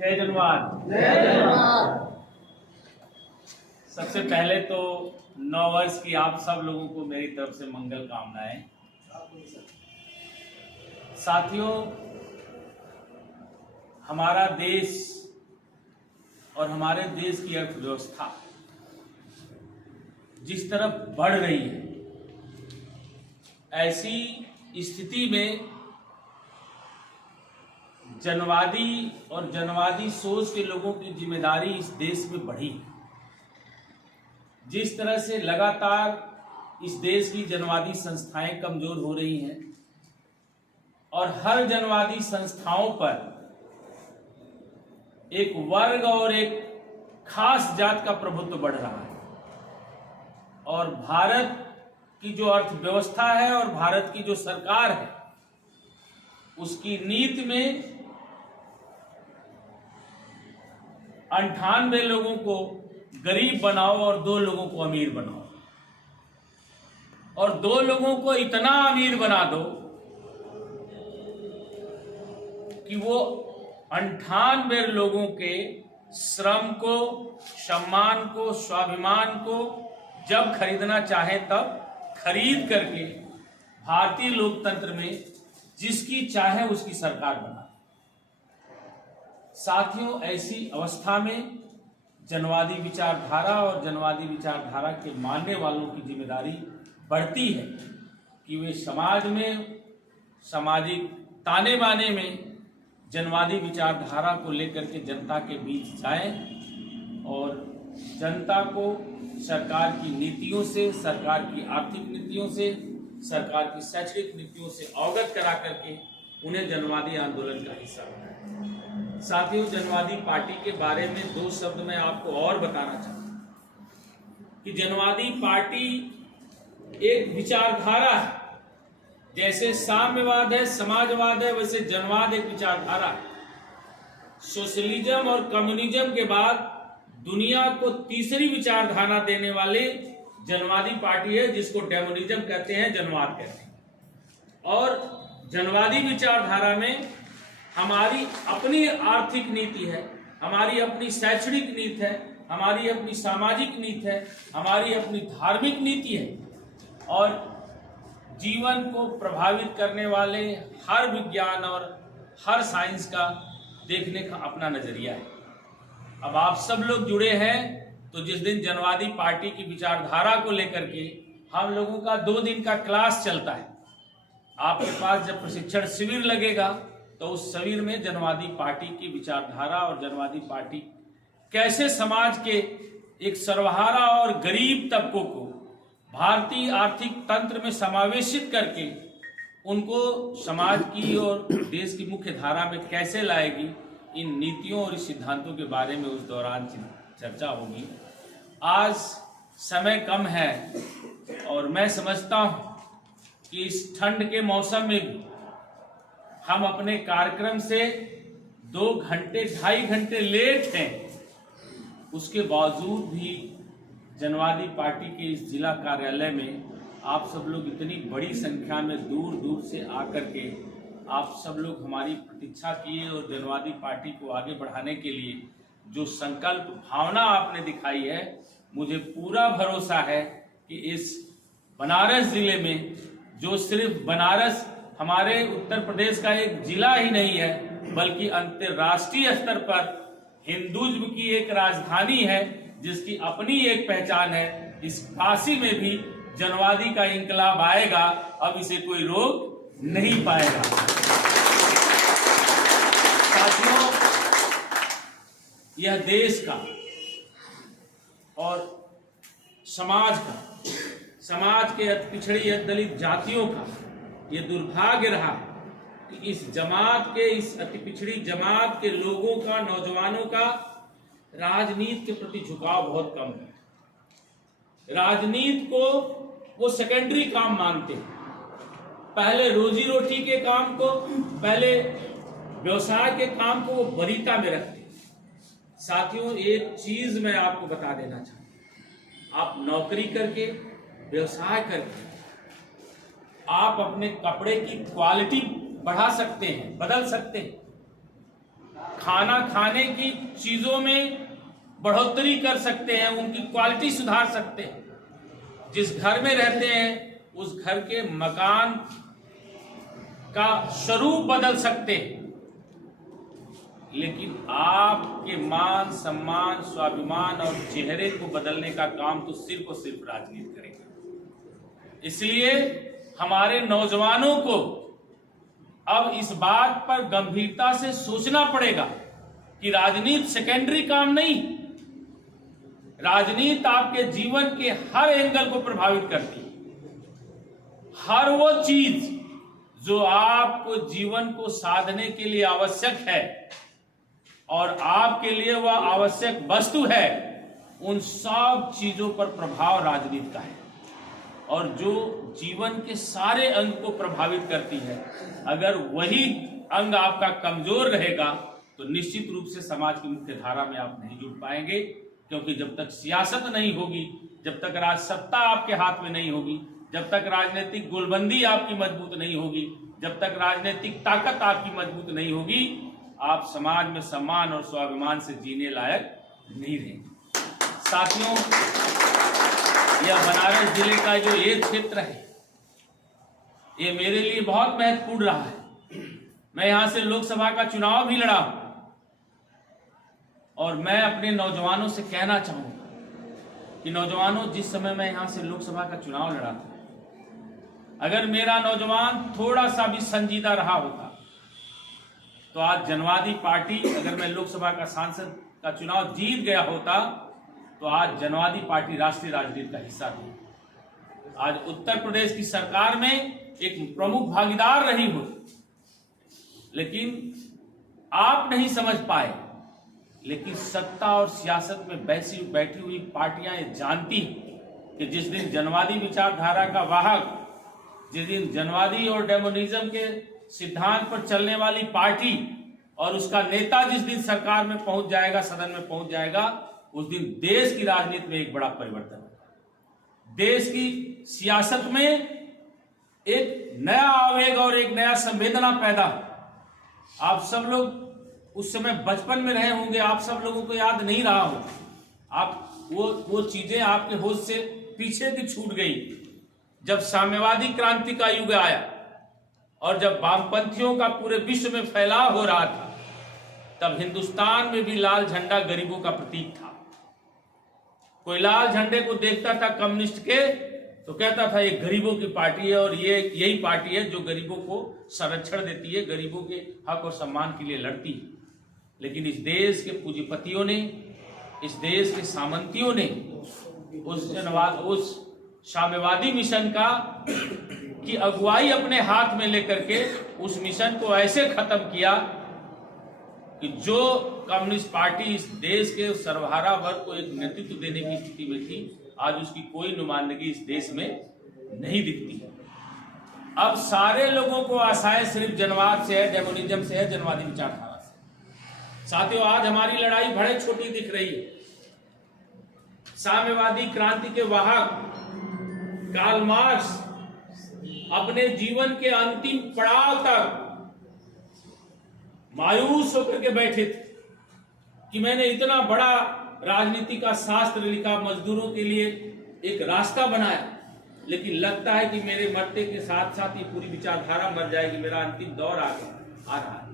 जय जन्माद। सबसे पहले तो नव वर्ष की आप सब लोगों को मेरी तरफ से मंगल कामनाएं। साथियों, हमारा देश और हमारे देश की अर्थव्यवस्था जिस तरफ बढ़ रही है, ऐसी स्थिति में जनवादी और जनवादी सोच के लोगों की जिम्मेदारी इस देश में बढ़ी है। जिस तरह से लगातार इस देश की जनवादी संस्थाएं कमजोर हो रही हैं और हर जनवादी संस्थाओं पर एक वर्ग और एक खास जात का प्रभुत्व बढ़ रहा है, और भारत की जो अर्थव्यवस्था है और भारत की जो सरकार है, उसकी नीति में 98 लोगों को गरीब बनाओ और 2 लोगों को अमीर बनाओ, और 2 लोगों को इतना अमीर बना दो कि वो 98 लोगों के श्रम को, सम्मान को, स्वाभिमान को जब खरीदना चाहे तब खरीद करके भारतीय लोकतंत्र में जिसकी चाहे उसकी सरकार बना। साथियों, ऐसी अवस्था में जनवादी विचारधारा और जनवादी विचारधारा के मानने वालों की जिम्मेदारी बढ़ती है कि वे समाज में सामाजिक ताने बाने में जनवादी विचारधारा को लेकर के जनता के बीच जाएं और जनता को सरकार की नीतियों से, सरकार की आर्थिक नीतियों से, सरकार की शैक्षणिक नीतियों से अवगत करा करके उन्हें जनवादी आंदोलन का हिस्सा बनाएं। साथियों, जनवादी पार्टी के बारे में 2 शब्द मैं आपको और बताना चाहता हूं कि जनवादी पार्टी एक विचारधारा है। जैसे साम्यवाद है, समाजवाद है, वैसे जनवाद एक विचारधारा है। सोशलिज्म और कम्युनिज्म के बाद दुनिया को तीसरी विचारधारा देने वाले जनवादी पार्टी है, जिसको डेमोनिज्म कहते हैं, जनवाद कहते हैं। और जनवादी विचारधारा में हमारी अपनी आर्थिक नीति है, हमारी अपनी शैक्षणिक नीति है, हमारी अपनी सामाजिक नीति है, हमारी अपनी धार्मिक नीति है, और जीवन को प्रभावित करने वाले हर विज्ञान और हर साइंस का देखने का अपना नजरिया है। अब आप सब लोग जुड़े हैं, तो जिस दिन जनवादी पार्टी की विचारधारा को लेकर के हम लोगों का 2 दिन का क्लास चलता है, आपके पास जब प्रशिक्षण शिविर लगेगा तो उस शिविर में जनवादी पार्टी की विचारधारा और जनवादी पार्टी कैसे समाज के एक सर्वहारा और गरीब तबकों को भारतीय आर्थिक तंत्र में समावेशित करके उनको समाज की और देश की मुख्य धारा में कैसे लाएगी, इन नीतियों और इस सिद्धांतों के बारे में उस दौरान चर्चा होगी। आज समय कम है और मैं समझता हूं कि इस ठंड के मौसम में भी हम अपने कार्यक्रम से 2 घंटे 2.5 घंटे लेट हैं, उसके बावजूद भी जनवादी पार्टी के इस जिला कार्यालय में आप सब लोग इतनी बड़ी संख्या में दूर दूर से आकर के आप सब लोग हमारी प्रतीक्षा किए और जनवादी पार्टी को आगे बढ़ाने के लिए जो संकल्प भावना आपने दिखाई है, मुझे पूरा भरोसा है कि इस बनारस जिले में, जो सिर्फ बनारस हमारे उत्तर प्रदेश का एक जिला ही नहीं है, बल्कि अंतर्राष्ट्रीय स्तर पर हिंदुइज्म की एक राजधानी है, जिसकी अपनी एक पहचान है, इस काशी में भी जनवादी का इंकलाब आएगा। अब इसे कोई रोक नहीं पाएगा। साथियों, यह देश का और समाज का, समाज के पिछड़ी दलित जातियों का यह दुर्भाग्य रहा कि इस जमात के, इस अति पिछड़ी जमात के लोगों का, नौजवानों का राजनीति के प्रति झुकाव बहुत कम है। राजनीति को वो सेकेंडरी काम मानते हैं। पहले रोजी रोटी के काम को, पहले व्यवसाय के काम को वो वरीयता में रखते हैं। साथियों, एक चीज मैं आपको बता देना चाहता हूं, आप नौकरी करके, व्यवसाय करके आप अपने कपड़े की क्वालिटी बढ़ा सकते हैं, बदल सकते हैं। खाना खाने की चीजों में बढ़ोतरी कर सकते हैं, उनकी क्वालिटी सुधार सकते हैं। जिस घर में रहते हैं उस घर के मकान का स्वरूप बदल सकते हैं, लेकिन आपके मान सम्मान, स्वाभिमान और चेहरे को बदलने का काम तो सिर्फ और सिर्फ राजनीति करेगा। इसलिए हमारे नौजवानों को अब इस बात पर गंभीरता से सोचना पड़ेगा कि राजनीति सेकेंडरी काम नहीं, राजनीति आपके जीवन के हर एंगल को प्रभावित करती है। हर वो चीज जो आपको जीवन को साधने के लिए आवश्यक है और आपके लिए वह आवश्यक वस्तु है, उन सब चीजों पर प्रभाव राजनीति का है। और जो जीवन के सारे अंग को प्रभावित करती है, अगर वही अंग आपका कमजोर रहेगा तो निश्चित रूप से समाज की मुख्य धारा में आप नहीं जुड़ पाएंगे। क्योंकि जब तक सियासत नहीं होगी, जब तक राज सत्ता आपके हाथ में नहीं होगी, जब तक राजनीतिक गोलबंदी आपकी मजबूत नहीं होगी, जब तक राजनीतिक ताकत आपकी मजबूत नहीं होगी, आप समाज में सम्मान और स्वाभिमान से जीने लायक नहीं रहेंगे। साथियों, यह बनारस जिले का जो ये क्षेत्र है, ये मेरे लिए बहुत महत्वपूर्ण रहा है। मैं यहां से लोकसभा का चुनाव भी लड़ा हूं और मैं अपने नौजवानों से कहना चाहूंगा कि नौजवानों, जिस समय मैं यहां से लोकसभा का चुनाव लड़ा था, अगर मेरा नौजवान थोड़ा सा भी संजीदा रहा होता तो आज जनवादी पार्टी, अगर मैं लोकसभा का सांसद का चुनाव जीत गया होता तो आज जनवादी पार्टी राष्ट्रीय राजनीति का हिस्सा थी। आज उत्तर प्रदेश की सरकार में एक प्रमुख भागीदार रही हो, लेकिन आप नहीं समझ पाए। लेकिन सत्ता और सियासत में बैठी हुई पार्टियां ये जानती हैं कि जिस दिन जनवादी विचारधारा का वाहक, जिस दिन जनवादी और डेमोनिज्म के सिद्धांत पर चलने वाली पार्टी और उसका नेता जिस दिन सरकार में पहुंच जाएगा, सदन में पहुंच जाएगा, उस दिन देश की राजनीति में एक बड़ा परिवर्तन होगा। देश की सियासत में एक नया आवेग और एक नया संवेदना पैदा। आप सब लोग उस समय बचपन में रहे होंगे, आप सब लोगों को याद नहीं रहा हो, आप वो चीजें आपके होश से पीछे की छूट गई। जब साम्यवादी क्रांति का युग आया और जब वामपंथियों का पूरे विश्व में फैलाव हो रहा था, तब हिंदुस्तान में भी लाल झंडा गरीबों का प्रतीक था। कोई लाल झंडे को देखता था कम्युनिस्ट के तो कहता था ये गरीबों की पार्टी है और ये यही पार्टी है जो गरीबों को संरक्षण देती है, गरीबों के हक और सम्मान के लिए लड़ती है। लेकिन इस देश के पूंजीपतियों ने, इस देश के सामंतियों ने उस साम्यवादी मिशन की अगुवाई अपने हाथ में लेकर के उस मिशन को ऐसे खत्म किया कि जो कम्युनिस्ट पार्टी इस देश के सर्वहारा वर्ग को एक नेतृत्व देने की स्थिति में थी, आज उसकी कोई नुमाइंदगी इस देश में नहीं दिखती है। अब सारे लोगों को आशाएं सिर्फ जनवाद से है, डेमोनिज्म से है, जनवादी विचारधारा से। साथियों, आज हमारी लड़ाई बड़े छोटी दिख रही है। साम्यवादी क्रांति के वाहक कार्ल मार्क्स अपने जीवन के अंतिम पड़ाव तक मायूस होकर के बैठे थे कि मैंने इतना बड़ा राजनीति का शास्त्र लिखा, मजदूरों के लिए एक रास्ता बनाया, लेकिन लगता है कि मेरे मरते के साथ साथ ये पूरी विचारधारा मर जाएगी, मेरा अंतिम दौर आ रहा है।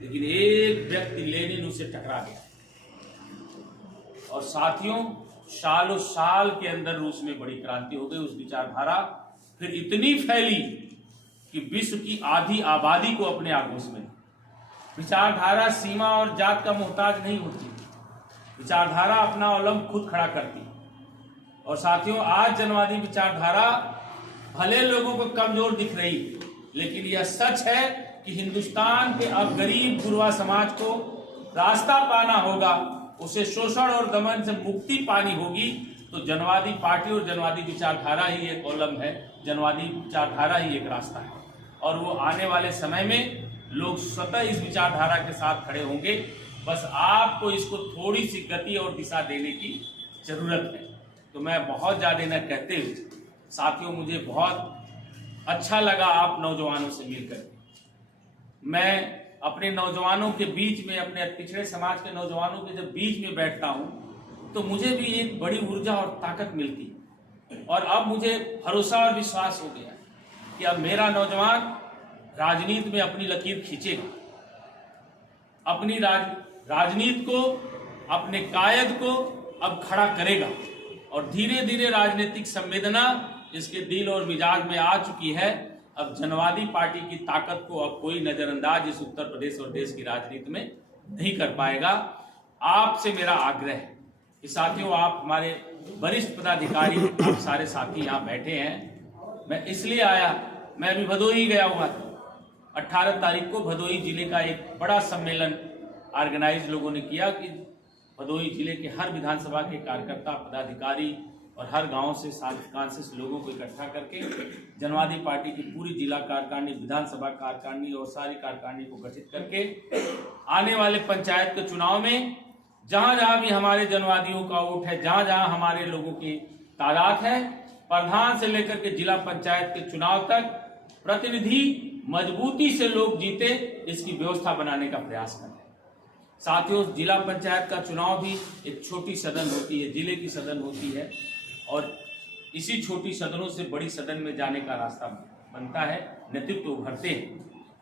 लेकिन एक व्यक्ति लेनिन उसे टकरा गया और साथियों, सालों साल के अंदर रूस में बड़ी क्रांति हो गई। उस विचारधारा फिर इतनी फैली कि विश्व की आधी आबादी को अपने आगोश में। विचारधारा सीमा और जात का मोहताज नहीं होती, विचारधारा अपना अवलंब खुद खड़ा करती। और साथियों, आज जनवादी विचारधारा भले लोगों को कमजोर दिख रही, लेकिन यह सच है कि हिंदुस्तान के अब गरीब गुरबा समाज को रास्ता पाना होगा, उसे शोषण और दमन से मुक्ति पानी होगी। तो जनवादी पार्टी और जनवादी विचारधारा ही एक अवलंब है, जनवादी विचारधारा ही एक रास्ता है। और वो आने वाले समय में लोग स्वतः इस विचारधारा के साथ खड़े होंगे। बस आपको इसको थोड़ी सी गति और दिशा देने की जरूरत है। तो मैं बहुत ज़्यादा न कहते हुए साथियों, मुझे बहुत अच्छा लगा आप नौजवानों से मिलकर। मैं अपने नौजवानों के बीच में, अपने पिछड़े समाज के नौजवानों के जब बीच में बैठता हूँ तो मुझे भी एक बड़ी ऊर्जा और ताकत मिलती है। और अब मुझे भरोसा और विश्वास हो गया कि अब मेरा नौजवान राजनीति में अपनी लकीर खींचेगा, अपनी राजनीति को, अपने कायद को अब खड़ा करेगा और धीरे धीरे राजनीतिक संवेदना इसके दिल और मिजाज में आ चुकी है। अब जनवादी पार्टी की ताकत को अब कोई नजरअंदाज इस उत्तर प्रदेश और देश की राजनीति में नहीं कर पाएगा। आपसे मेरा आग्रह है कि साथियों, आप हमारे वरिष्ठ पदाधिकारी, आप सारे साथी यहाँ बैठे हैं। मैं इसलिए आया, मैं अभी भदोही गया हुआ था। 18 तारीख को भदोही जिले का एक बड़ा सम्मेलन ऑर्गेनाइज लोगों ने किया कि भदोही जिले के हर विधानसभा के कार्यकर्ता, पदाधिकारी और हर गांव से 7 लोगों को इकट्ठा करके जनवादी पार्टी की पूरी जिला कार्यकारिणी, विधानसभा कार्यकारिणी और सारी कार्यकारिणी को गठित करके आने वाले पंचायत के चुनाव में जहां जहां भी हमारे जनवादियों का वोट है, जहां जहां हमारे लोगों की तादाद है, प्रधान से लेकर के जिला पंचायत के चुनाव तक प्रतिनिधि मजबूती से लोग जीते, इसकी व्यवस्था बनाने का प्रयास करें। साथियों, जिला पंचायत का चुनाव भी एक छोटी सदन होती है, जिले की सदन होती है और इसी छोटी सदनों से बड़ी सदन में जाने का रास्ता बनता है, नेतृत्व उभरते हैं।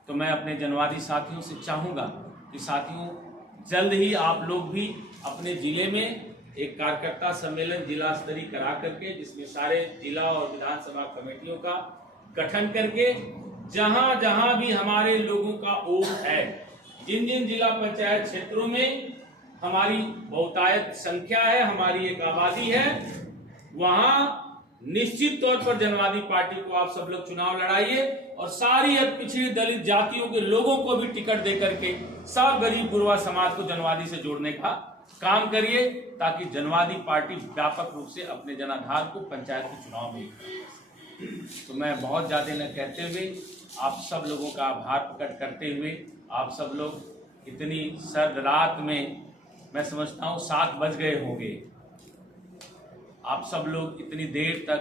तो मैं अपने जनवादी साथियों से चाहूँगा कि साथियों, जल्द ही आप लोग भी अपने जिले में एक कार्यकर्ता सम्मेलन जिला स्तरीय करा करके, जिसमें सारे जिला और विधानसभा कमेटियों का गठन करके, जहां जहां भी हमारे लोगों का वोट है, जिन जिन जिला पंचायत क्षेत्रों में हमारी बहुतायत संख्या है, हमारी एक आबादी है, वहां निश्चित तौर पर जनवादी पार्टी को आप सब लोग चुनाव लड़ाइए और सारी पिछड़ी दलित जातियों के लोगों को भी टिकट दे करके सब गरीब गुरबा समाज को जनवादी से जोड़ने का काम करिए, ताकि जनवादी पार्टी व्यापक रूप से अपने जनाधार को पंचायत के चुनाव में। तो मैं बहुत ज्यादा न कहते हुए आप सब लोगों का आभार प्रकट करते हुए, आप सब लोग इतनी सर्द रात में, मैं समझता हूँ 7 बज गए होंगे, आप सब लोग इतनी देर तक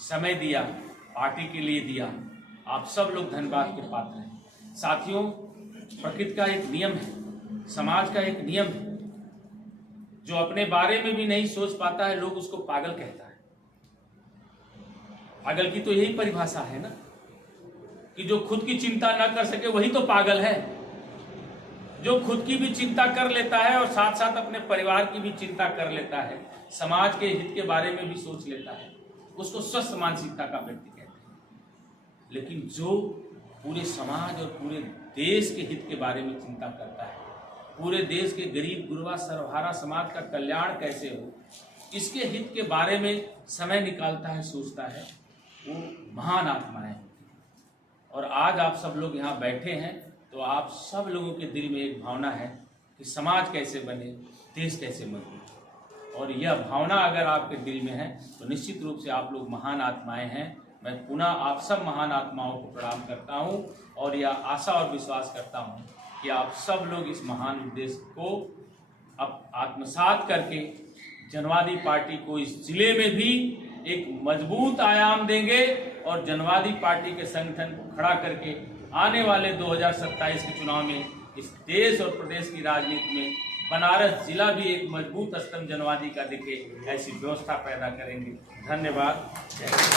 समय दिया, पार्टी के लिए दिया, आप सब लोग धन्यवाद के पात्र हैं। साथियों, प्रकृति का एक नियम है, समाज का एक नियम है, जो अपने बारे में भी नहीं सोच पाता है, लोग उसको पागल कहता है। पागल की तो यही परिभाषा है ना, कि जो खुद की चिंता ना कर सके वही तो पागल है। जो खुद की भी चिंता कर लेता है और साथ साथ अपने परिवार की भी चिंता कर लेता है, समाज के हित के बारे में भी सोच लेता है, उसको स्वस्थ मानसिकता का व्यक्ति कहते हैं। लेकिन जो पूरे समाज और पूरे देश के हित के बारे में चिंता करता है, पूरे देश के गरीब गुरबा सर्वहारा समाज का कल्याण कैसे हो, इसके हित के बारे में समय निकालता है, सोचता है, वो महान आत्माएं हैं। और आज आप सब लोग यहाँ बैठे हैं तो आप सब लोगों के दिल में एक भावना है कि समाज कैसे बने, देश कैसे मजबूत। और यह भावना अगर आपके दिल में है तो निश्चित रूप से आप लोग महान आत्माएं हैं। मैं पुनः आप सब महान आत्माओं को प्रणाम करता हूं और यह आशा और विश्वास करता हूं कि आप सब लोग इस महान उद्देश्य को अब आत्मसात करके जनवादी पार्टी को इस जिले में भी एक मजबूत आयाम देंगे और जनवादी पार्टी के संगठन को खड़ा करके आने वाले 2027 के चुनाव में इस देश और प्रदेश की राजनीति में बनारस जिला भी एक मजबूत स्तंभ जनवादी का दिखे, ऐसी व्यवस्था पैदा करेंगे। धन्यवाद। जय हिंद।